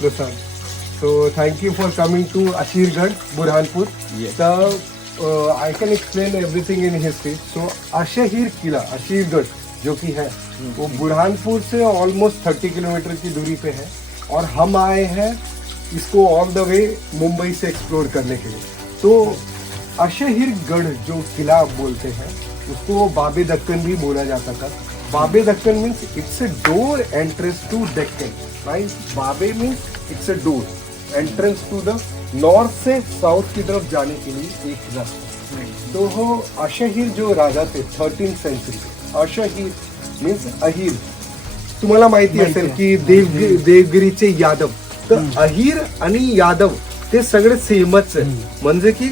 Prasad. So thank you for coming to Ashirgarh, Burhanpur. Yes. I can explain everything in history. So Ashahir किला, अशीरगढ़ जो कि है वो बुरहानपुर से almost 30 kilometre की दूरी पे है और हम आए हैं इसको ऑल द वे मुंबई से एक्सप्लोर करने के लिए। तो अशहीरगढ़ जो किला आप बोलते हैं उसको बाबे दक्कन भी बोला जाता था। Babe Deccan means it's a door entrance to Deccan, right? Babe means it's a door entrance to the north से साउथ की तरफ जाने के लिए एक रास्ता। तो वो अशहीर जो राजा थे 13th सेंचुरी, अशहीर मीन्स अहीर, तुम्हाला माहिती असेल की देवगिरीचे यादव, तर अहीर आणि यादव ते सगळे सेमच आहे। म्हणजे की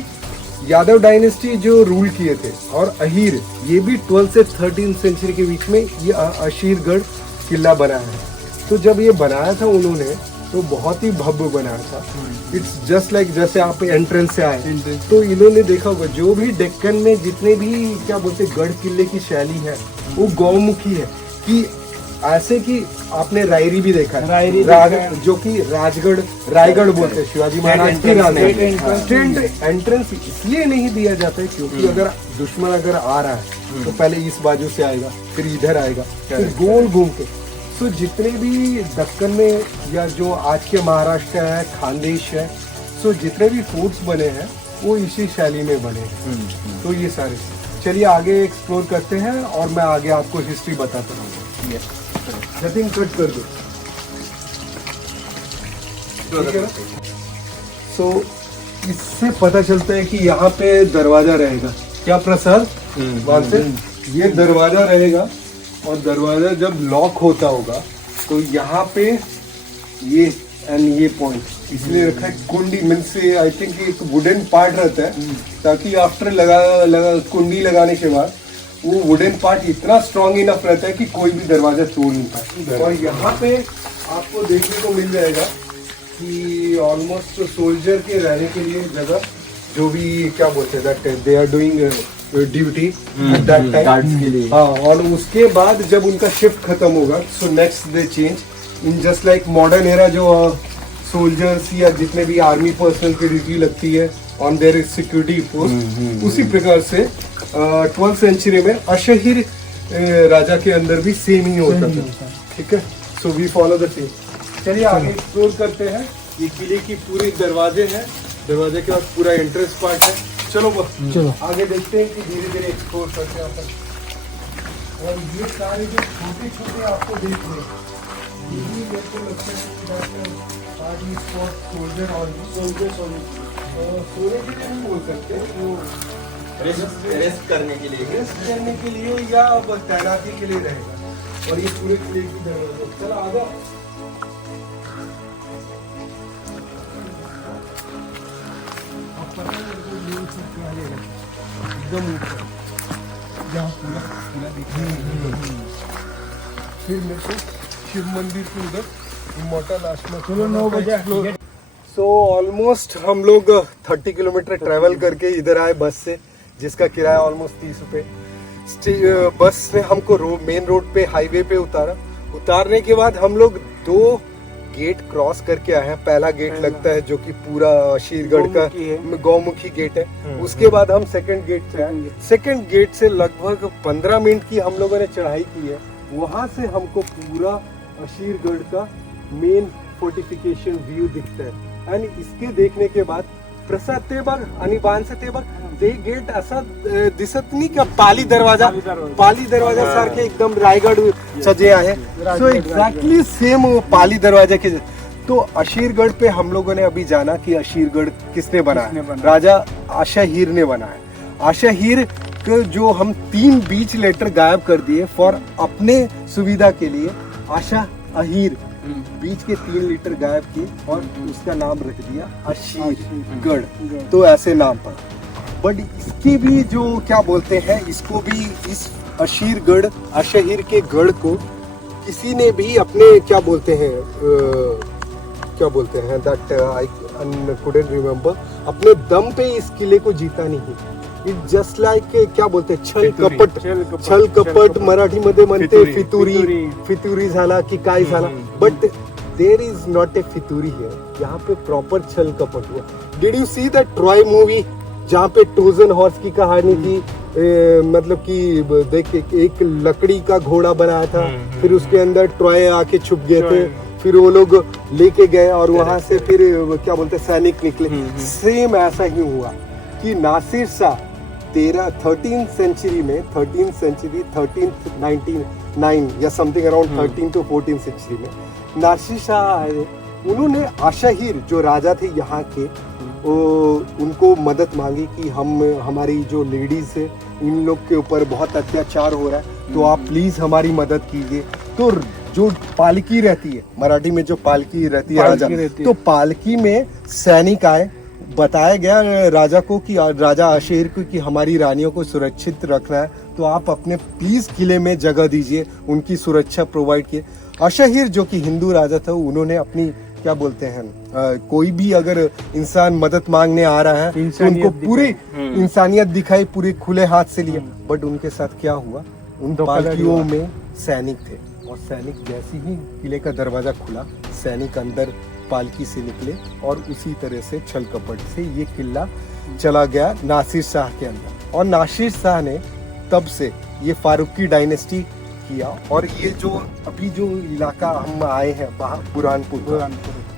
यादव डायनेस्टी जो रूल किए थे और अहीर ये भी 12th से 13th सेंचुरी के बीच में ये अशीरगढ़ किला बनाया है। तो जब ये बनाया था उन्होंने तो बहुत ही भव्य बनाया था। इट्स जस्ट लाइक जैसे आप एंट्रेंस से आए तो इन्होंने देखा होगा जो भी डेक्कन में जितने भी क्या बोलते गढ़ किले की शैली है वो गौमुखी है। कि ऐसे कि आपने रायरी भी देखा है, जो कि रायगढ़ बोलते हैं शिवाजी महाराज की राजधानी। एंट्रेंस इसलिए नहीं दिया जाता है क्योंकि अगर दुश्मन अगर आ रहा है तो पहले इस बाजू से आएगा, फिर इधर आएगा, फिर गोल घूम के। तो जितने भी दक्कन में या जो आज के महाराष्ट्र है, खानदेश है, तो जितने भी फोर्ट्स बने हैं वो इसी शैली में बने हैं। तो ये सारे चलिए आगे एक्सप्लोर करते हैं और मैं आगे आपको हिस्ट्री बताता रहूँगा। जतिन कट कर दो, ठीक है ना? सो इससे पता चलता है कि यहाँ पे दरवाजा रहेगा। क्या प्रसाद मानते? ये दरवाजा रहेगा और दरवाजा जब लॉक होता होगा तो यहाँ पे ये एंड ये पॉइंट इसलिए रखा है कुंडी मीन्स आई थिंक एक वुडन पार्ट रहता है ताकि आफ्टर लगा कुंडी लगाने के बाद वो वुडन पार्ट इतना स्ट्रॉन्ग इनफ रहता है कि कोई भी दरवाजा तोड़ नहीं पाए। और यहाँ पे आपको देखने को मिल जाएगा कि ऑलमोस्ट सोल्जर के रहने के लिए जगह जो भी क्या बोलते हैं that they are doing duty at that time के लिए। हाँ, और उसके बाद जब उनका शिफ्ट खत्म होगा so next they change in just like modern era जो सोल्जर्स या जितने भी आर्मी पर्सनल की ड्यूटी लगती है ऑन देयर सिक्योरिटी पोस्ट, उसी प्रकार से 12th सेंचुरी में अशहीर राजा के अंदर भी सेम ही होता था। ठीक है, so we follow the same. चलिए आगे एक्सप्लोर करते हैं। ये किले की पूरी दरवाजे हैं, दरवाजे के बाद पूरा एंट्रेंस पार्ट है। चलो आगे देखते हैं कि धीरे धीरे एक्सप्लोर करते हैं अपन। और ये सारे जो छोटे छोटे आपको देख रहे हैं यही मेरे को लगता है कि आर्मी स्पॉट सोल्जर और सोल्जर सोने के लिए भी बोल सकते हैं, वो रेस्ट करने के लिए या तैनाती के लिए रहेगा। और ये पूरे किले की दरवाजा। चलो आगे एकदम ऊपर जहाँ पूरा किला दिख रहा है। फिर मेरे को शिव मंदिर के उधर इमॉर्टल आश्रम। चलो 9 बजे। सो ऑलमोस्ट हम लोग 30 किलोमीटर ट्रैवल करके इधर आए बस से, जिसका किराया ऑलमोस्ट 30 रुपये। बस ने हमको मेन रोड पे हाईवे पे उतारने के बाद हम लोग 2 गेट क्रॉस करके आए हैं। पहला गेट लगता है जो कि पूरा अशीरगढ़ का गौमुखी गेट है। उसके बाद हम सेकंड गेट पे आए। सेकंड गेट से लगभग 15 मिनट की हम लोगों ने चढ़ाई की है। वहां से हमको पूरा अशीरगढ़ का मेन फोर्टिफिकेशन व्यू दिखता है। आणि इसके देखने के बाद प्रसाद ते बघ आणि बाणचं ते बघ, ते गेट असा दिसत नाही का पाली दरवाजा सारखे एकदम रायगढ़ जे आहे सो एक्झॅक्टली सेम पाली दरवाजा के। तो अशीरगढ़ पे हम लोगों ने अभी जाना कि अशीरगढ़ किसने बनाया, राजा अशहीर ने बनाया। अशहीर के जो हम 3 बीच लेटर गायब कर दिए फॉर अपने सुविधा के लिए। आशा अहीर बीच के 3 लीटर गायब किए और उसका नाम रख दिया अशीरगढ़। तो ऐसे नाम पर बट इसकी भी जो क्या बोलते हैं इसको भी इस अशीरगढ़ अशहीर के गढ़ को किसी ने भी अपने क्या बोलते हैं दैट आई कुडंट रिमेम्बर, अपने दम पे इस किले को जीता नहीं। इट जस्ट लाइक क्या बोलते हैं छल कपट मराठी मध्ये म्हणते फितुरी झाला की काय झाला, but there is not a फितूरी है, यहाँ पे प्रॉपर छल कपट हुआ। Did you see the Troy movie जहाँ पे ट्रोजन हॉर्स की कहानी थी, मतलब कि देख एक लकड़ी का घोड़ा बनाया था, फिर उसके अंदर ट्रॉय आके छुप गए थे, फिर वो लोग लेके गए और वहां से फिर क्या बोलते हैं सैनिक निकले। सेम ऐसा ही हुआ कि नासिर शाह 13th सेंचुरी में 13 या समथिंग अराउंड 13 to 14 सेंचुरी में नासिर शाह आए। उन्होंने आशाहीर जो राजा थे यहाँ के, उनको मदद मांगी कि हमारी जो लेडीज है इन लोग के ऊपर बहुत अत्याचार हो रहा है, तो आप प्लीज हमारी मदद कीजिए। तो जो पालकी रहती है, मराठी में जो पालकी रहती है राजा, तो पालकी में सैनिक आए, बताया गया राजा को कि राजा आशेर को कि हमारी रानियों को सुरक्षित रखना है, तो आप अपने प्लीज किले में जगह दीजिए, उनकी सुरक्षा प्रोवाइड किए। आशाहीर जो कि हिंदू राजा था, उन्होंने अपनी क्या बोलते हैं कोई भी अगर इंसान मदद मांगने आ रहा है तो उनको पूरी इंसानियत दिखाई, पूरे खुले हाथ से लिया। बट उनके साथ क्या हुआ, उन पालकियों में सैनिक थे और सैनिक जैसे ही किले का दरवाजा खुला, सैनिक अंदर पालकी से निकले और उसी तरह से छल कपट से ये किला चला गया नासिर शाह के अंदर। और नासिर शाह ने तब से ये फारूकी डायनेस्टी किया। और ये जो अभी जो इलाका हम आए हैं बुरहानपुर,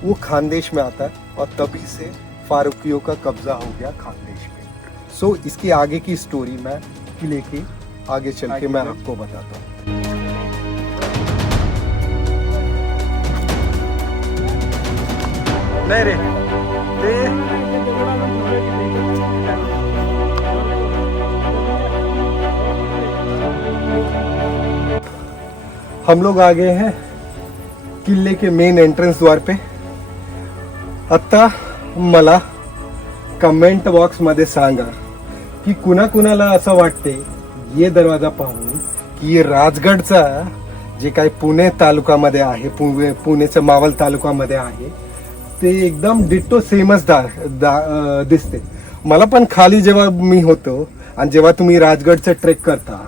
वो खानदेश में आता है और तभी से फारूकियों का कब्जा हो गया खानदेश में। सो इसकी आगे की स्टोरी मैं किले के आगे चल के मैं आपको बताता हूँ। नहीं रे हम लोग आ गए हैं किले के मेन एंट्रेंस द्वार पे। आता मला कमेंट बॉक्स मध्ये सांगा की कुणाकुणाला असं वाटते ये दरवाजा पाहून की ये राजगडचा जे काही पुणे तालुक्यामध्ये आहे, पुणेच्या मावळ तालुक्यामध्ये आहे, ते एकदम डिट्टो सेमच दिसते। मला पण खाली जेव्हा मी होतो आणि जेव्हा तुम्ही राजगडचा ट्रेक करता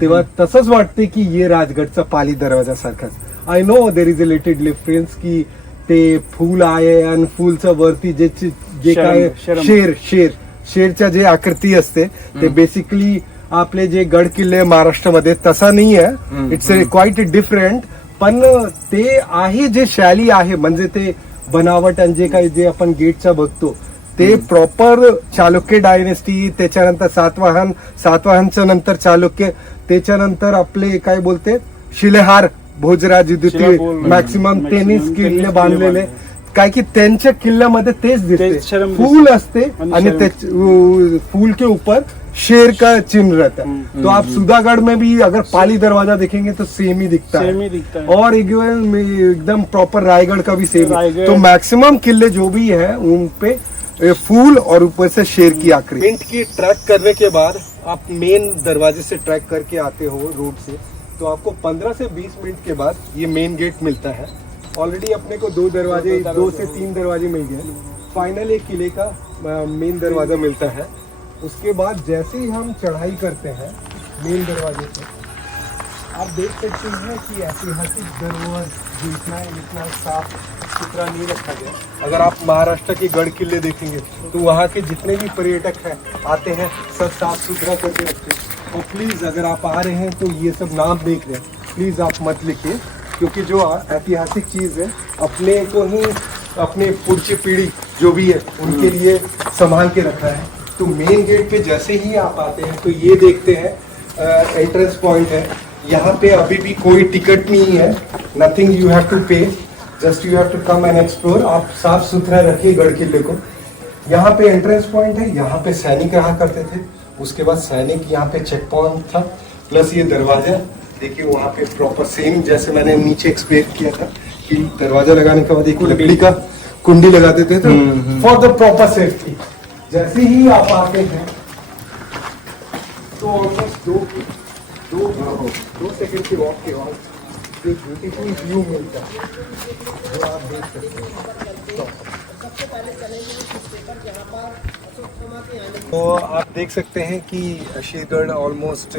तेव्हा तसंच वाटते की ये राजगडचा पाली दरवाजा सारखाच। I know there is a little difference की ते फूल आहे आणि फूलच्या वरती जे काय शेरच्या जे आकृती असते ते बेसिकली आपले जे गड किल्ले महाराष्ट्रामध्ये तसा नाही आहे, इट्स क्वाइट डिफरंट। पण ते आहे जे शैली आहे, म्हणजे ते बनावट आणि जे काही जे आपण गेटचा बघतो ते प्रॉपर चालुक्य डायनेस्टी, त्याच्यानंतर सातवाहनच्या नंतर चालुक्य, त्याच्यानंतर आपले काय बोलते शिलेहार भोजराज द्वितीय मॅक्सिमम त्यांनीच किल्ले बांधलेले, काय की त्यांच्या किल्ल्यामध्ये तेच दिसते, फूल असते आणि फूल के ऊपर शेर का चिन्ह रहता है। तो आप सुधागढ़ में भी अगर पाली दरवाजा देखेंगे तो सेम ही दिखता है और एकदम प्रॉपर रायगढ़ का भी सेम है। तो मैक्सिमम किले जो भी है उन पे फूल और ऊपर से शेर की आकृति। मिनट की ट्रैक करने के बाद आप मेन दरवाजे से ट्रैक करके आते हो रोड से, तो आपको 15 से 20 मिनट के बाद ये मेन गेट मिलता है। ऑलरेडी अपने को 2 से 3 दरवाजे मिल गए, फाइनल एक किले का मेन दरवाजा मिलता है। उसके बाद जैसे ही हम चढ़ाई करते हैं मेन दरवाजे से, आप देख सकते हैं कि ऐतिहासिक धरोहर जो इतना साफ सुथरा नहीं रखा गया। अगर आप महाराष्ट्र के गढ़ किले देखेंगे तो वहाँ के जितने भी पर्यटक हैं आते हैं सब साफ सुथरा करके रखते हैं। और प्लीज़ अगर आप आ रहे हैं तो ये सब नाम देख रहे हैं प्लीज़ आप मत लिखिए, क्योंकि जो ऐतिहासिक चीज़ है अपने को ही अपने पुढची पीढ़ी जो भी है उनके लिए संभाल के रखा है। तो मेन गेट पे जैसे ही आप आते हैं तो ये देखते हैं एंट्रेंस पॉइंट है। यहाँ पे अभी भी कोई टिकट नहीं है, nothing you have to pay, just you have to come and explore. आप साफ सुथरा रखिए गढ़ किले को। यहाँ पे एंट्रेंस पॉइंट है, यहाँ पे सैनिक रहा करते थे, उसके बाद सैनिक यहाँ पे चेक पॉइंट था, प्लस ये दरवाजा देखिए वहाँ पे प्रॉपर सेम जैसे मैंने नीचे एक्सप्लेन किया था कि दरवाजा लगाने के बाद एक लकड़ी का कुंडी लगा देते थे फॉर द प्रॉपर सेफ्टी। जैसे ही आप आते हैं तो ऑलमोस्ट दो सेकंड की वॉक के बाद एक ब्यूटीफुल व्यू मिलता है जो आप देख सकते हैं। तो आप देख सकते हैं कि अशीरगढ़ ऑलमोस्ट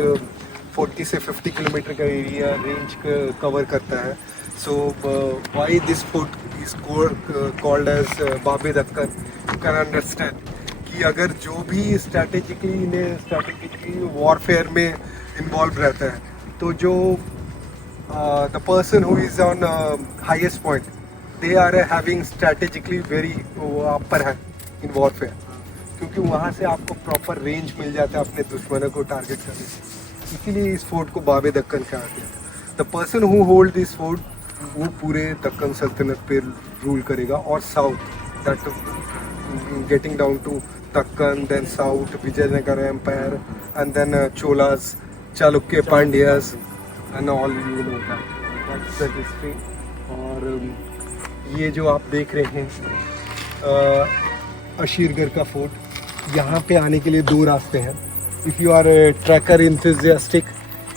40 से 50 किलोमीटर का एरिया रेंज कवर करता है। So why this fort is called as Babe Dakkan? You can understand कि अगर जो भी स्ट्रैटेजिकली वॉरफेयर में इन्वॉल्व रहता है, तो जो the person who is on highest point, they are having strategically very upper है इन वॉरफेयर, क्योंकि वहाँ से आपको प्रॉपर रेंज मिल जाता है अपने दुश्मनों को टारगेट करने से। इसीलिए इस फोर्ट को बाबे दक्कन कहा गया। The person who hold this fort, वो पूरे दक्कन सल्तनत पे रूल करेगा, और south that getting down to Deccan, then south Vijayanagara empire, and then Cholas, Chalukya, Pandyas, and all you know that's the history. और ये जो आप देख रहे हैं अशीरगढ़ का फोर्ट, यहाँ पे आने के लिए 2 रास्ते हैं। If you are a trekker enthusiastic,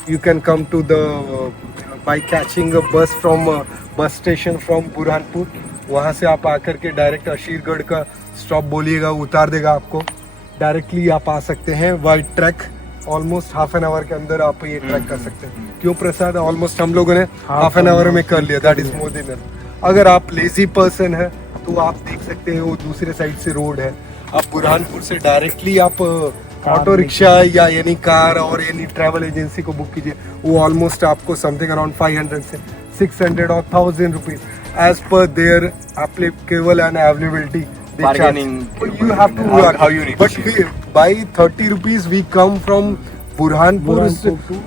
you can come to the by catching a bus from bus station from Burhanpur. वहाँ से आप आकर के डायरेक्ट अशीरगढ़ का स्टॉप बोलिएगा, उतार देगा आपको, डायरेक्टली आप आ सकते हैं by trek. Almost half an hour के अंदर आप ये ट्रैक कर सकते हैं। क्यों प्रसाद, ऑलमोस्ट हम लोगों ने हाफ एन आवर में कर लिया, that is more than enough. अगर आप लेजी पर्सन है तो आप देख सकते हैं वो दूसरे साइड से रोड है, आप बुरहानपुर से डायरेक्टली आप ऑटो रिक्शा या यानी कार और यानी ट्रैवल एजेंसी को बुक कीजिए। वो ऑलमोस्ट आपको समथिंग अराउंड 500 से 600 और 1000 rupees as per their applicable and availability. You have to work. How you need But by 30 rupees we come from Burhanpur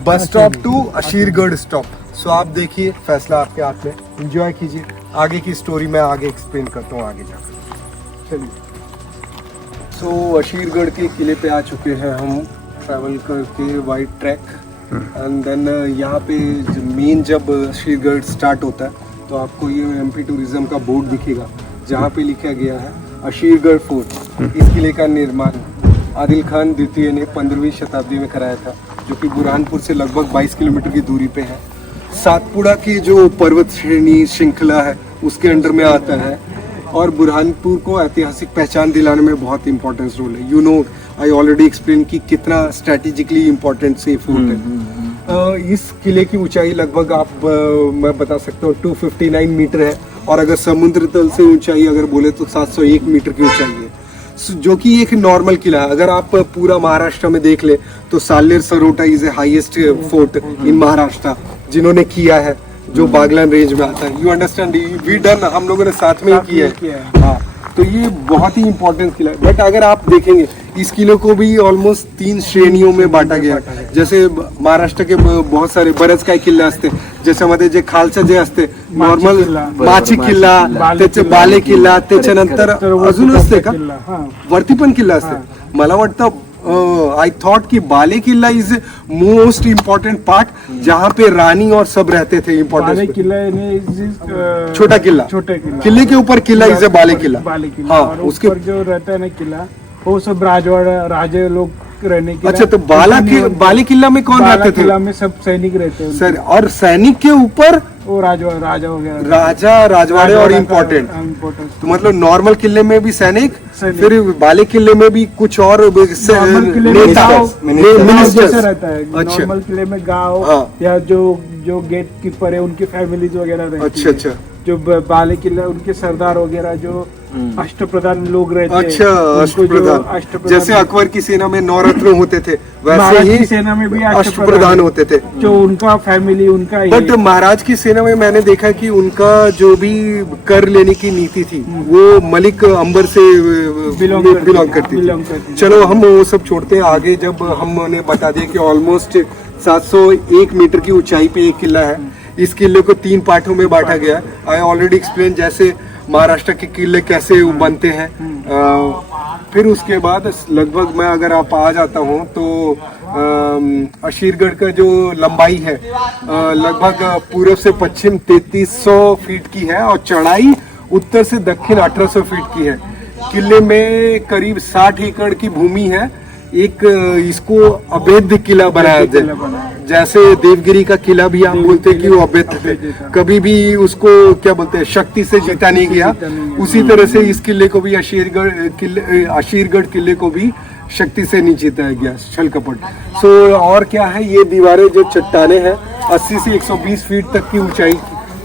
bus stop to Asirgarh stop. So आप देखिए, फैसला आपके हाथ में, एंजॉय कीजिए। आगे की स्टोरी मैं आगे एक्सप्लेन करता हूँ आगे जाकर। चलिए, सो अशीरगढ़ के किले पे आ चुके हैं हम ट्रैवल करके वाइट ट्रैक, एंड देन यहाँ पे मेन जब अशीरगढ़ स्टार्ट होता है तो आपको ये एमपी टूरिज्म का बोर्ड दिखेगा, जहाँ पे लिखा गया है अशीरगढ़ फोर्ट। इस किले का निर्माण आदिल खान द्वितीय ने 15वीं शताब्दी में कराया था, जो कि बुरहानपुर से लगभग 22 किलोमीटर की दूरी पे है। सातपुड़ा की जो पर्वत श्रेणी श्रृंखला है उसके अंडर में आता है, और बुरहानपुर को ऐतिहासिक पहचान दिलाने में बहुत इंपॉर्टेंस रोल है। You know, I already explain कि कितना स्ट्रेटेजिकली इम्पोर्टेंट से फोर्ट है। इस किले की ऊंचाई लगभग आप मैं बता सकता हूँ 259 मीटर है, और अगर समुद्र तल से ऊंचाई अगर बोले तो 701 मीटर की ऊंचाई है, जो कि एक नॉर्मल किला है। अगर आप पूरा महाराष्ट्र में देख ले तो सालेर सरोटा इज ए हाईएस्ट फोर्ट इन महाराष्ट्र, जिन्होंने किया है, जो बागलान रेंज में आता है। यू अंडरस्टैंड, वी डन, हम लोगों ने साथ में ही किया है। हाँ, तो ये बहुत ही इंपॉर्टेंट किला है। बट अगर आप देखेंगे इस किले को भी ऑलमोस्ट 3 श्रेणियों में बांटा गया है। जैसे महाराष्ट्र के बहुत सारे बरेच काही किल्ले असते, ज्याच्यामध्ये जे खालचं जे असते नॉर्मल माची किल्ला, त्याचे बाले किल्ला, त्याच्यानंतर अजून असते का वरती पण किल्ला असते। मला वाटतं आई थॉट कि बाले किला इज मोस्ट इम्पोर्टेंट पार्ट, जहाँ पे रानी और सब रहते थे। इम्पोर्टेंट किला, छोटा किला, किले के ऊपर किला इज ए बाले किला। हाँ, उसके जो रहता है ना किला, वो सब राजवाड़ा राजे लोग रहने के। अच्छा, तो बाले किला में कौन रहते थे? किला में सब सैनिक रहते हैं सर, और सैनिक के ऊपर वो राजा वगैरह, राजा राजवाड़े और इम्पोर्टेंट। तो मतलब नॉर्मल किले में भी सैनिक, फिर बाले किले में भी कुछ और जैसा रहता है। नॉर्मल किले में गाँव या जो गेट कीपर है उनकी फैमिलीज वगैरह रहती है। अच्छा अच्छा। जो बाले किला उनके सरदार वगैरह जो अष्टप्रधान लोग रहते हैं। अच्छा, अष्टप्रधान। जैसे अकबर की सेना में 9 रत्न होते थे, वैसे ही सेना में भी अष्टप्रधान होते थे, जो उनका फैमिली उनका। बट महाराज की सेना में मैंने देखा कि उनका जो भी कर लेने की नीति थी वो मलिक अंबर से बिलोंग करती थी। चलो हम वो सब छोड़ते हैं। आगे जब हमने बता दिया कि ऑलमोस्ट 701 मीटर की ऊंचाई पे एक किला है, इस किले को 3 पार्टों में बांटा गया। आई ऑलरेडी एक्सप्लेन जैसे महाराष्ट्र के किले कैसे बनते हैं। फिर उसके बाद लगभग मैं अगर आप आ जाता हूँ तो अशीरगढ़ का जो लंबाई है लगभग पूर्व से पश्चिम 3300 फीट की है, और चढ़ाई उत्तर से दक्षिण 1800 फीट की है। किले में करीब 60 एकड़ की भूमि है। एक इसको अवैध किला बनाया जाए, जैसे देवगिरी का किला भी आप बोलते हैं कि वो अवैध थे, कभी भी उसको क्या बोलते हैं शक्ति से जीता नहीं गया। उसी तरह से इस किले को भी अशीरगढ़ किले को भी शक्ति से नहीं जीता गया, छल कपट। सो और क्या है, ये दीवारें जो चट्टाने हैं 80 से 120 फीट तक की ऊंचाई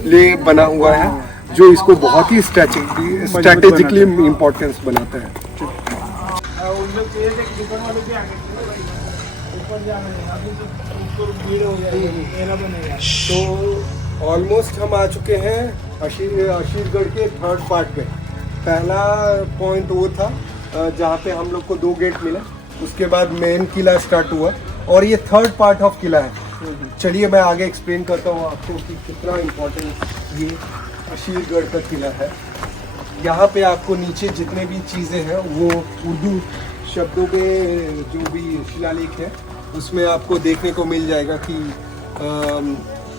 लिए बना हुआ है, जो इसको बहुत ही स्ट्रेटेजिकली इम्पोर्टेंस बनाता है। उन लोग कह रहे थे कि दुकान वाले भी आ गए थे भाई, ऊपर जाना है, अभी तो ऊपर भीड़ हो जाएगी, मेरा बनेगा। तो ऑलमोस्ट हम आ चुके हैं अशीरगढ़ के थर्ड पार्ट पे। पहला पॉइंट वो था जहाँ पे हम लोग को 2 गेट मिले, उसके बाद मेन किला स्टार्ट हुआ, और ये थर्ड पार्ट ऑफ किला है। चलिए मैं आगे एक्सप्लेन करता हूँ आपको कि कितना इम्पोर्टेंट ये अशीरगढ़ का किला है। यहाँ पे आपको नीचे जितने भी चीज़ें हैं वो उर्दू शब्दों पे जो भी शिलालेख है उसमें आपको देखने को मिल जाएगा कि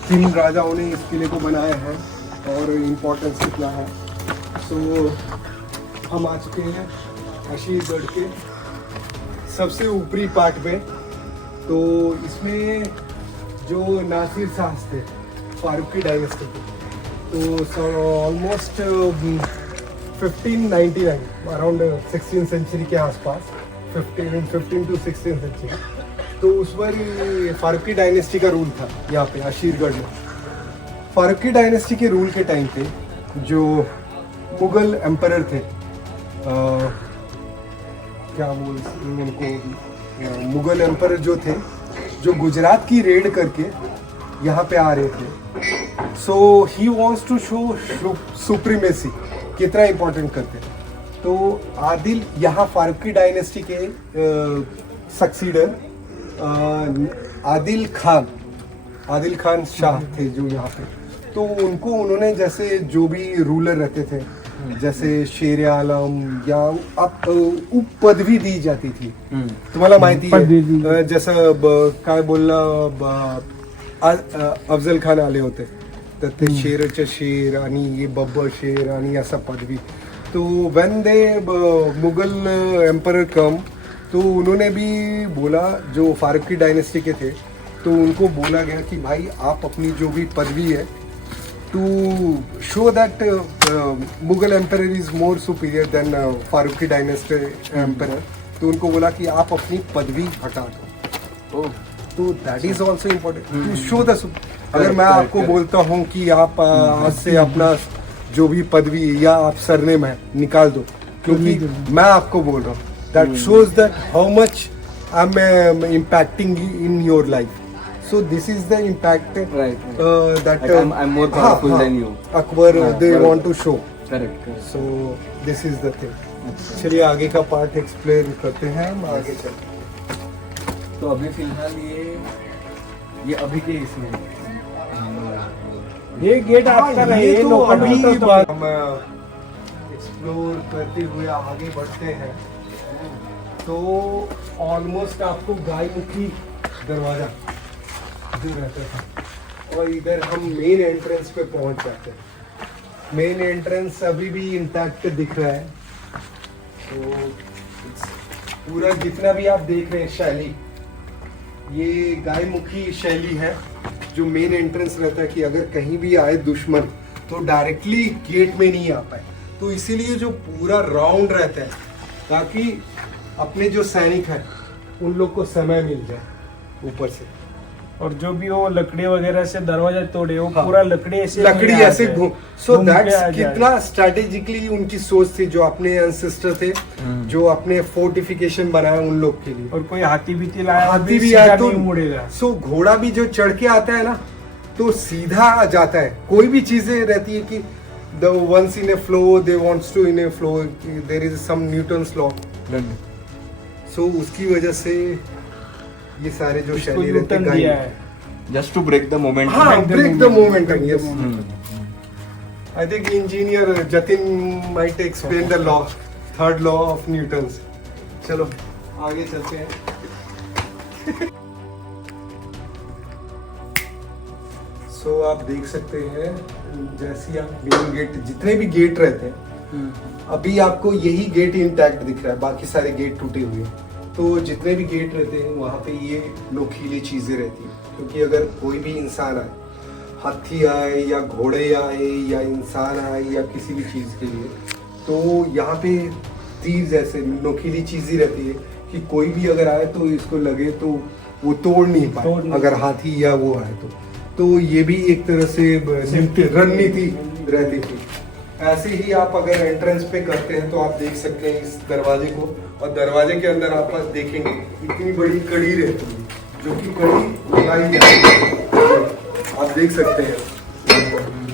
किन राजाओं ने इस किले को बनाया है और इम्पोर्टेंस कितना है। सो हम आ चुके हैं अशीरगढ़ के सबसे ऊपरी पार्ट पे। तो इसमें जो नासिर शाह थे फारूकी डायनेस्टी के, तो ऑलमोस्ट 1599 अराउंड 16th सेंचुरी के आसपास, 15 to 16th सेंचुरी, तो उस पर फारूकी डायनेस्टी का रूल था यहाँ पे अशीरगढ़ में। फारूकी डायनेस्टी के रूल के टाइम पे जो मुगल एम्परर थे, क्या बोल उनको, मुगल एम्परर जो थे, जो गुजरात की रेड करके यहाँ पे आ रहे थे, so he wants to show supremacy, कितना इम्पोर्टेंट करते हैं। तो आदिल यहाँ फारूकी डायनेस्टी के सक्सीडर आदिल खान शाह थे जो यहाँ पे, तो उनको उन्होंने जैसे जो भी रूलर रहते थे, जैसे शेर आलम या उप पदवी दी जाती थी, तुम्हाला माहिती आहे, जसं काय बोलला अफजल खान आले होते तर ते शेरचे शेर आणि ये बब्बर शेर आणि असा पदवी। तो व्हेन दे मुगल एम्परर कम, तो उन्होंने भी बोला, जो फारूकी डायनेस्टी के थे, तो उनको बोला गया कि भाई आप अपनी जो भी पदवी है, to show that Mughal emperor is more superior than Farooqui dynasty emperor, तो उनको बोला कि आप अपनी पदवी हटा दो। तो that is also important to show the, अगर मैं आपको बोलता हूँ कि आप आज से अपना जो भी पदवी या आप सरनेम है निकाल दो, क्योंकि मैं आपको बोल रहा हूँ, that shows that how much I am impacting in your life. So this is the impact that I'm more powerful than you. Akbar they want to show. Correct. So this is the thing. चलिए आगे का part explain करते हैं, हम आगे चलते। तो अभी फिलहाल ये अभी के इसमें ये गेट आपका नहीं, ये तो लोकल अभी होता बात हम एक्सप्लोर करते हुए आगे बढ़ते हैं। तो ऑलमोस्ट आपको गायमुखी दरवाजा जो रहता था, और इधर हम मेन एंट्रेंस पे पहुंच जाते हैं। मेन एंट्रेंस अभी भी इंटैक्ट दिख रहा है, तो पूरा जितना भी आप देख रहे हैं शैली, ये गायमुखी शैली है, जो मेन एंट्रेंस रहता है कि अगर कहीं भी आए दुश्मन तो डायरेक्टली गेट में नहीं आ पाए, तो इसीलिए जो पूरा राउंड रहता है, ताकि अपने जो सैनिक हैं उन लोग को समय मिल जाए ऊपर से। और जो भी वो लकड़ी वगैरह से दरवाजा तोड़े, वो पूरा लकड़ी ऐसे घूम, सो दैट्स कितना स्ट्रेटेजिकली उनकी सोच थी, जो अपने एंसेस्टर थे, जो अपने फोर्टिफिकेशन बनाया उन लोग के लिए। और कोई हाथी भी लाया, हाथी भी आया तो मुड़ेगा। सो घोड़ा भी जो चढ़ के आता है ना, तो सीधा आ जाता है। कोई भी चीजें रहती है कि the once in a flow they wants to in a flow, there is some Newton's law, so उसकी वजह से ये सारे जो शैली रहते हैं, just to break the momentum. हाँ, break the momentum, yes. I think engineer Jatin might explain the law, third law of Newton's. चलो आगे चलते हैं। सो आप देख सकते हैं, जैसे आप मेन गेट, जितने भी गेट रहते हैं, अभी आपको यही गेट इंटैक्ट दिख रहा है, बाकी सारे गेट टूटे हुए हैं। तो जितने भी गेट रहते हैं वहाँ पे ये नोकीली चीज़ें रहती हैं, क्योंकि अगर कोई भी इंसान आए, हाथी आए या घोड़े आए या इंसान आए या किसी भी चीज़ के लिए, तो यहाँ पे तीर जैसे नोकीली चीज़ें रहती है कि कोई भी अगर आए तो इसको लगे तो वो तोड़ नहीं पाए, अगर हाथी या वो आए तो ये भी एक तरह से रणनीति रहती थी। ऐसे ही आप अगर एंट्रेंस पे करते हैं तो आप देख सकते हैं इस दरवाजे को, और दरवाजे के अंदर आप देखेंगे इतनी बड़ी कड़ी रहती है, जो कि कड़ी लगाई जाती है। आप देख सकते हैं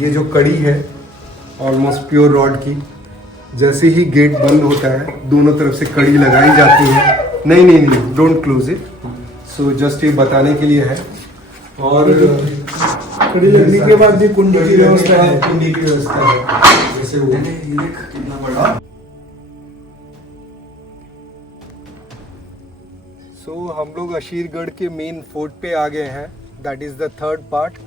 ये जो कड़ी है ऑलमोस्ट प्योर रॉड की, जैसे ही गेट बंद होता है दोनों तरफ से कड़ी लगाई जाती है। नहीं, don't close it. So just ये बताने के लिए है। और कड़ी लगने के बाद भी कुंडी की व्यवस्था है। कुंडी की व्यवस्था है जैसे वो कितना बड़ा। सो हम लोग अशीरगढ़ के मेन फोर्ट पे आ गए हैं। That is the third part.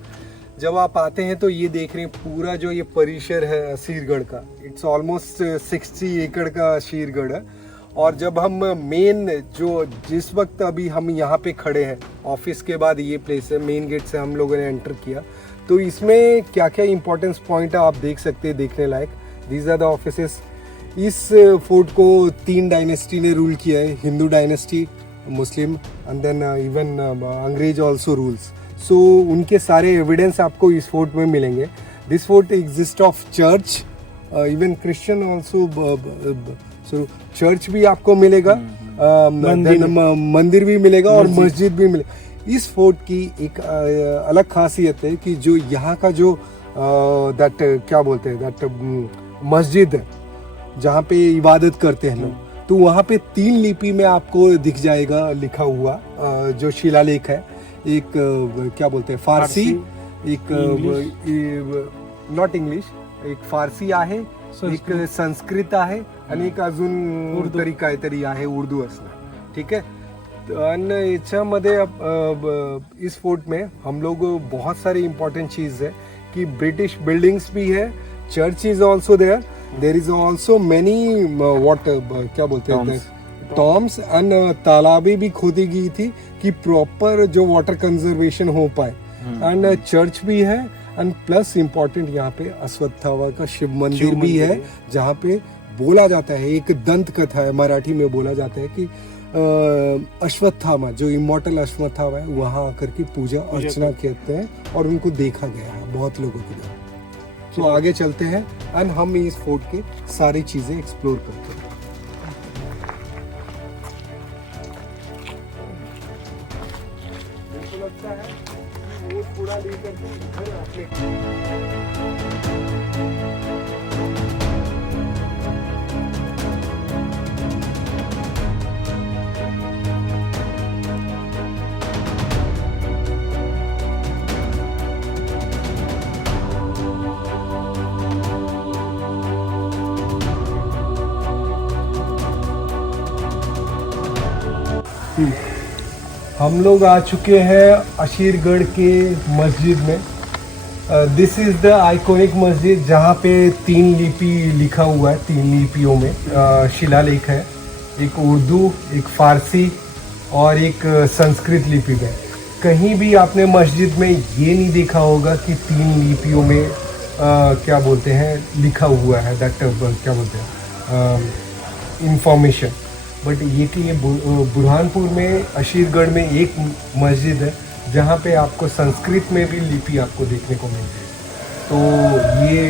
जब आप आते हैं तो ये देख रहे हैं पूरा जो ये परिसर है अशीरगढ़ का, इट्स ऑलमोस्ट 60 एकड़ का अशीरगढ़ है। और जब हम मेन जो जिस वक्त अभी हम यहाँ पे खड़े हैं, ऑफिस के बाद ये प्लेस है, मेन गेट से हम लोगों ने एंटर किया, तो इसमें क्या क्या इंपॉर्टेंस पॉइंट है आप देख सकते हैं, देखने लायक। These are the offices. इस फोर्ट को 3 डायनेस्टी ने रूल किया है, Hindu dynasty, Muslim and then even अंग्रेज ऑल्सो रूल्स। सो उनके सारे एविडेंस आपको इस फोर्ट में मिलेंगे। This fort exist of church, even Christian also, so church भी आपको मिलेगा, मंदिर भी मिलेगा और मस्जिद भी मिलेगा। इस फोर्ट की एक अलग खासियत है कि जो यहाँ का जो दैट क्या बोलते हैं दैट मस्जिद है जहाँ पे इबादत करते हैं लोग, तो वहाँ पे 3 लिपि में आपको दिख जाएगा लिखा हुआ जो शिलालेख है। एक क्या बोलते हैं फारसी, एक नॉट इंग्लिश, एक फारसी आहे, एक संस्कृत आहे आणि एक अजून तरी काहीतरी आहे उर्दू असणार, ठीक है। आणि याच्यामध्ये इस फोर्ट में हम लोग बहुत सारी इंपॉर्टेंट चीज़ है कि ब्रिटिश बिल्डिंग्स भी है, church is also there is also many what क्या बोलते हैं टॉम्स एंड तालाबें भी खोदी गई थी कि प्रॉपर जो वाटर कंजर्वेशन हो पाए। एंड चर्च भी है एंड प्लस इम्पोर्टेंट यहाँ पे अश्वत्थामा का शिव मंदिर भी है, जहाँ पे बोला जाता है, एक दंत कथा है मराठी में, बोला जाता है कि अश्वत्थामा जो इमॉर्टल अश्वत्थामा है वहाँ आकर की पूजा अर्चना करते हैं और उनको देखा गया है बहुत लोगों के लिए। तो आगे चलते हैं एंड हम इस फोर्ट के सारी चीजें एक्सप्लोर करते हैं। मुझे लगता है वो पूरा लेकर के इधर अपने हम लोग आ चुके हैं अशीरगढ़ के मस्जिद में। दिस इज़ द आइकॉनिक मस्जिद जहाँ पे 3 लिपि लिखा हुआ है, 3 लिपियों में शिलालेख है, एक उर्दू, एक फारसी और एक संस्कृत लिपि में। कहीं भी आपने मस्जिद में ये नहीं देखा होगा कि 3 लिपियों में क्या बोलते हैं लिखा हुआ है, दैट क्या बोलते हैं इंफॉर्मेशन। बट ये कि ये बुरहानपुर में अशीरगढ़ में एक मस्जिद है जहाँ पे आपको संस्कृत में भी लिपि आपको देखने को मिलती है। तो ये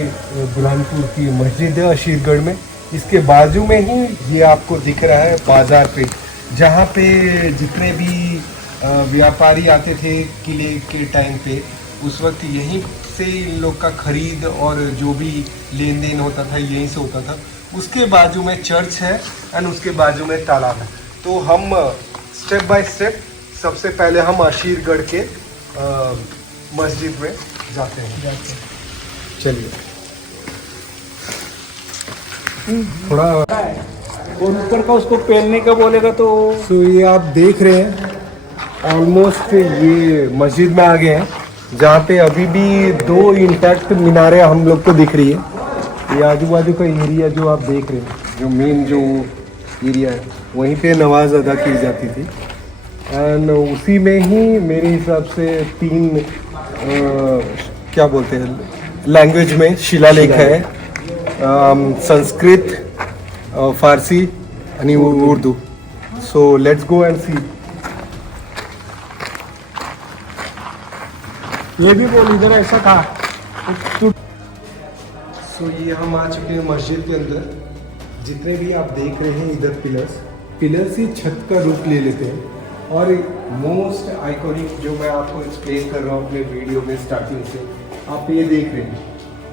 बुरहानपुर की मस्जिद है अशीरगढ़ में। इसके बाजू में ही ये आपको दिख रहा है बाजार पे, जहाँ पे जितने भी व्यापारी आते थे किले के टाइम पे, उस वक्त यहीं से इन लोग का खरीद और जो भी लेन देन होता था यहीं से होता था। उसके बाजू में चर्च है एंड उसके बाजू में तालाब है। तो हम स्टेप बाय स्टेप सबसे पहले हम अशीरगढ़ के मस्जिद में जाते हैं। चलिए थोड़ा और ऊपर का उसको पहनने का बोलेगा तो तो ये आप देख रहे हैं ऑलमोस्ट ये मस्जिद में आ गए हैं, जहाँ पे अभी भी 2 इंटैक्ट मीनारें हम लोग को दिख रही है। ये आजू बाजू का एरिया जो आप देख रहे हैं, जो मेन जो एरिया है, वहीं पे नमाज अदा की जाती थी। एंड उसी में ही मेरे हिसाब से 3 क्या बोलते हैं लैंग्वेज में शिलालेख है, संस्कृत, फारसी आणि Urdu. So let's go and see. ये भी बोल इधर ऐसा था तो सो ये हम आ चुके हैं मस्जिद के अंदर। जितने भी आप देख रहे हैं इधर पिलर्स ही छत का रूप ले लेते हैं। और मोस्ट आइकॉनिक जो मैं आपको एक्सप्लेन कर रहा हूँ अपने वीडियो में स्टार्टिंग से, आप ये देख रहे हैं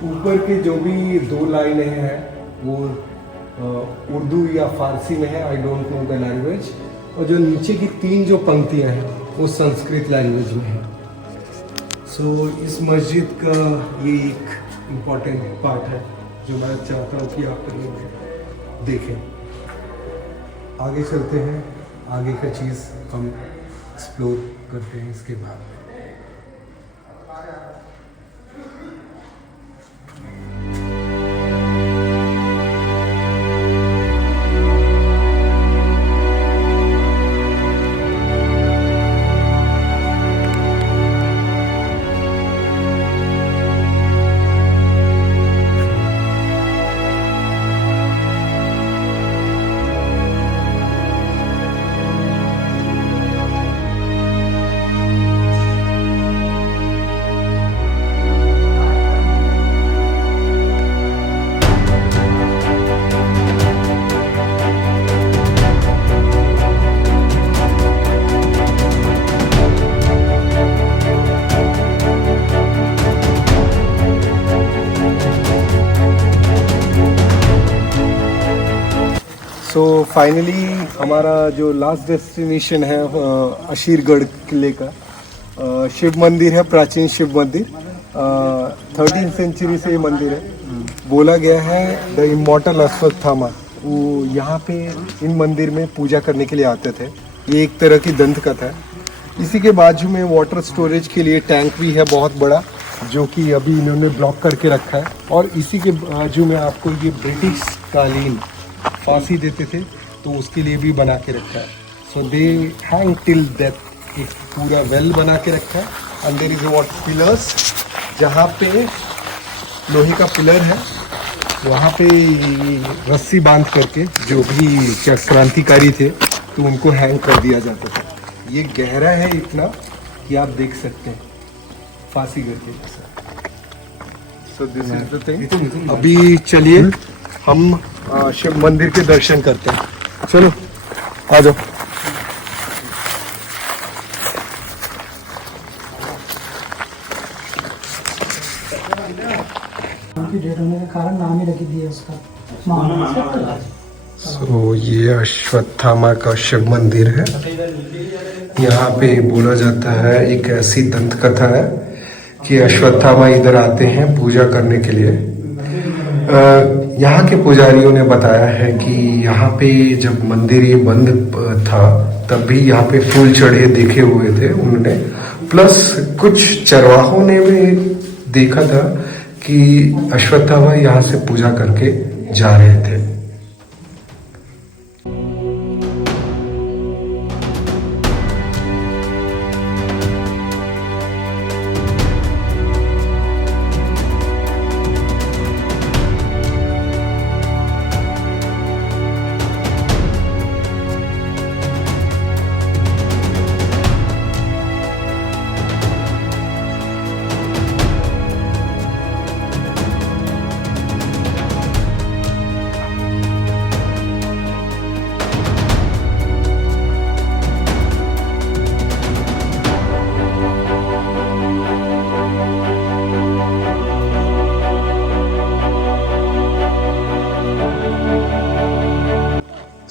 ऊपर के जो भी 2 लाइनें हैं वो उर्दू या फारसी में है, I don't know the language. और जो नीचे की 3 जो पंक्तियाँ हैं वो संस्कृत लैंग्वेज में है। सो इस मस्जिद का ये एक इम्पॉर्टेंट पार्ट है जो मैं चाहता हूँ कि आप लोग देखें। आगे चलते हैं, आगे का चीज़ हम एक्सप्लोर करते हैं इसके बाद। सो फाइनली हमारा जो लास्ट डेस्टिनेशन है अशीरगढ़ किले का शिव मंदिर है, प्राचीन शिव मंदिर। 13th सेंचुरी से ये मंदिर है। बोला गया है द इमॉर्टल अश्वत्थामा वो यहाँ पे इन मंदिर में पूजा करने के लिए आते थे। ये एक तरह की दंत कथा है। इसी के बाजू में वाटर स्टोरेज के लिए टैंक भी है बहुत बड़ा, जो कि अभी इन्होंने ब्लॉक करके रखा है। और इसी के बाजू में आपको ये ब्रिटिश कालीन फांसी देते थे तो उसके लिए भी बना के रखा है। सो दे हैंग टिल डेथ। एक पूरा वेल बना के रखा है। अंदर इज व्हाट पिलर्स, जहाँ पे लोहे का पिलर है वहाँ पे रस्सी बांध करके जो भी क्या क्रांतिकारी थे तो उनको हैंग कर दिया जाता था। ये गहरा है इतना कि आप देख सकते हैं फांसी करके। So this is the thing. अभी चलिए हम शिव मंदिर के दर्शन करते हैं। चलो आ जाओ। डेट होने के कारण नाम ही रख दिया उसका। सो ये अश्वत्थामा का शिव मंदिर है। यहाँ पे बोला जाता है, एक ऐसी दंत कथा है कि अश्वत्थामा इधर आते हैं पूजा करने के लिए। यहाँ के पुजारियों ने बताया है कि यहाँ पे जब मंदिर ये बंद था तब भी यहाँ पे फूल चढ़े देखे हुए थे उन्होंने। प्लस कुछ चरवाहों ने भी देखा था कि अश्वत्थामा यहाँ से पूजा करके जा रहे थे।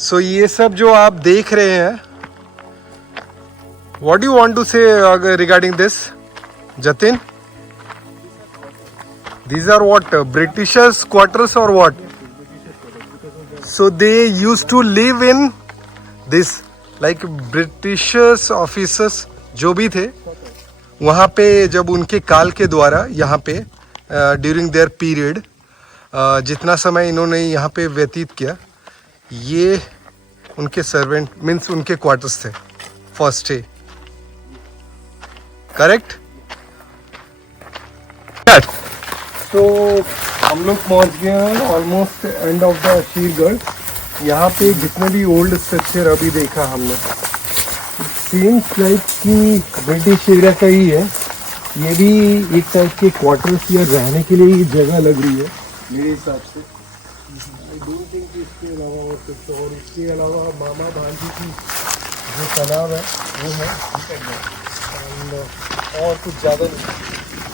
सो ये सब जो आप देख रहे हैं, व्हाट यू वांट टू से regarding this Jatin? These are what? Britishers quarters or what? So they used to live in this, like Britishers officers जो भी थे वहाँ पे जब उनके काल के द्वारा यहाँ पे ड्यूरिंग देयर पीरियड जितना समय इन्होंने यहाँ पे व्यतीत किया, ये उनके सर्वेंट मीन्स उनके क्वार्टर्स थे फर्स्ट डे। करेक्ट? तो हम लोग पहुंच गए हैं ऑलमोस्ट एंड ऑफ द अशीरगढ़। यहाँ पे जितने भी ओल्ड स्ट्रक्चर अभी देखा हमने, सीम्स लाइक कि ब्रिटिश एरिया का ही है। ये भी एक टाइप के क्वार्टर्स या रहने के लिए ही जगह लग रही है मेरे हिसाब से। आई डोंट थिंक इसके अलावा और कुछ, और इसके अलावा मामा भांजी की जो तालाब है वो है। And, और कुछ ज़्यादा नहीं।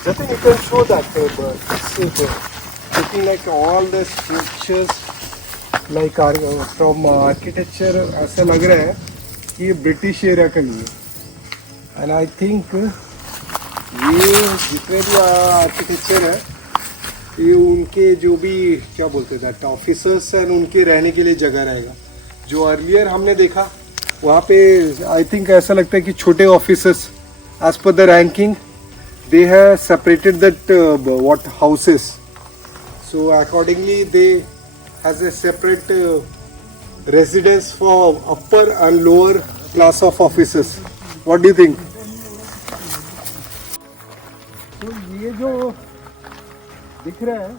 Jatan, you can show that looking like all the structures like from architecture ऐसा लग रहा है कि ये ब्रिटिश एरिया का लिए। एंड आई थिंक ये जितने भी आर्किटेक्चर है ये उनके जो भी क्या बोलते हैं ऑफिसर्स एंड उनके रहने के लिए जगह रहेगा। जो अर्लियर हमने देखा वहाँ पे आई थिंक ऐसा लगता है कि छोटे officers as per the ranking they have separated that what houses, so accordingly they has a separate residence for upper and lower class of officers. What do you think? तो ये जो दिख रहा है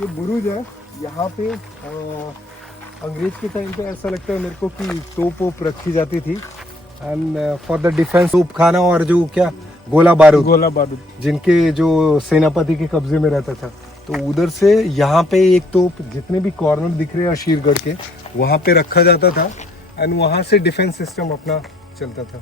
ये बुरुज है। यहाँ पे अंग्रेज के टाइम पे ऐसा लगता है मेरे को कि तोप वोप रखी जाती थी एंड फॉर द डिफेंस तोप खाना और जो क्या गोला बारूद जिनके जो सेनापति के कब्जे में रहता था। तो उधर से यहाँ पे एक तोप जितने भी कॉर्नर दिख रहे हैं अशीरगढ़ के वहाँ पे रखा जाता था एंड वहाँ से डिफेंस सिस्टम अपना चलता था।